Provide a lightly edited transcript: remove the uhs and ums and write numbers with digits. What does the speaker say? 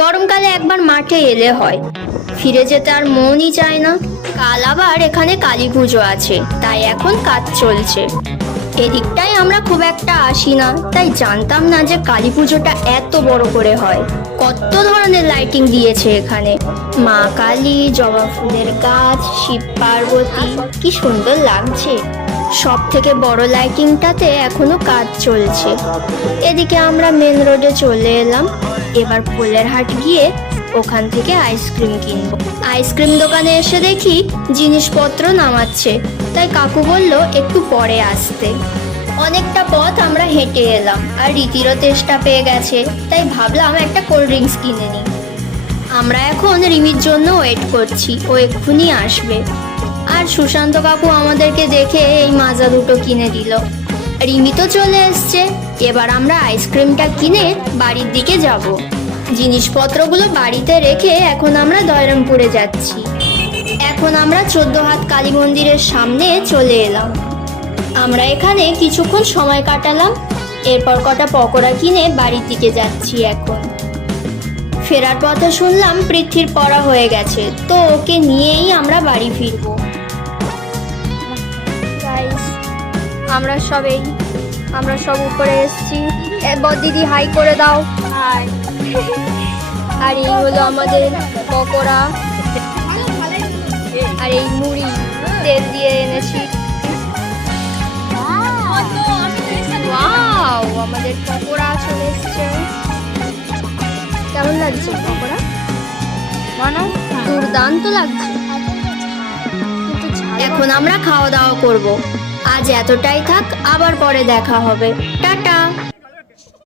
গরমকালে একবার মাঠে এলে হয়, ফিরে যেতে আর মনই চায় না। কাল আবার এখানে কালী পুজো আছে, তাই এখন কাজ চলছে। এদিকটায় আমরা খুব একটা আসি না, তাই জানতাম না যে কালী পুজোটা এত বড় করে হয়। কত ধরনের লাইটিং দিয়েছে এখানে, মা কালী, জবা ফুলের গাছ, শিব পার্বতী, কি সুন্দর লাগছে। সব থেকে বড় লাইটিংটাতে এখনো কাজ চলছে। এদিকে আমরা মেন রোডে চলে এলাম। এবার ফুলের হাট গিয়ে ওখান থেকে আইসক্রিম কিনবো। আইসক্রিম দোকানে এসে দেখি জিনিসপত্র নামাচ্ছে, তাই কাকু বলল একটু পরে আসতে। অনেকটা পথ আমরা হেঁটে এলাম, আর রীতিরও তেষ্টা পেয়ে গেছে, তাই ভাবলাম একটা কোল্ড ড্রিঙ্কস কিনে নিই। আমরা এখন রিমির জন্য ওয়েট করছি, ও এক্ষুনি আসবে। আর সুশান্ত কাকু আমাদেরকে দেখে এই মাজা দুটো কিনে দিল। রিমি তো চলে এসছে। এবার আমরা আইসক্রিমটা কিনে বাড়ির দিকে যাব। জিনিসপত্রগুলো বাড়িতে রেখে এখন আমরা দয়রামপুরে যাচ্ছি। এখন আমরা 14 হাত কালী মন্দিরের সামনে চলে এলাম। আমরা এখানে কিছুক্ষণ সময় কাটালাম, এরপর কটা পকোড়া কিনে বাড়ির দিকে যাচ্ছি। এখন ফেরার পথে শুনলাম পৃথ্বীর পড়া হয়ে গেছে, তো ওকে নিয়েই আমরা বাড়ি ফিরবো। আমরা সব উপরে এসেছি। দিদি হাই করে দাও। হাই। আর এই হলো আমাদের পকোড়া, আর এই মুড়ি তেল দিয়ে এনেছি। ওয়াও, আমাদের পকোড়া চলে এসছে। কেমন লাগছে পকোড়া? দুর্দান্ত লাগছে। এখন আমরা খাওয়া দাওয়া করব। আজ এতটাই থাক, আবার পরে দেখা হবে। টাটা।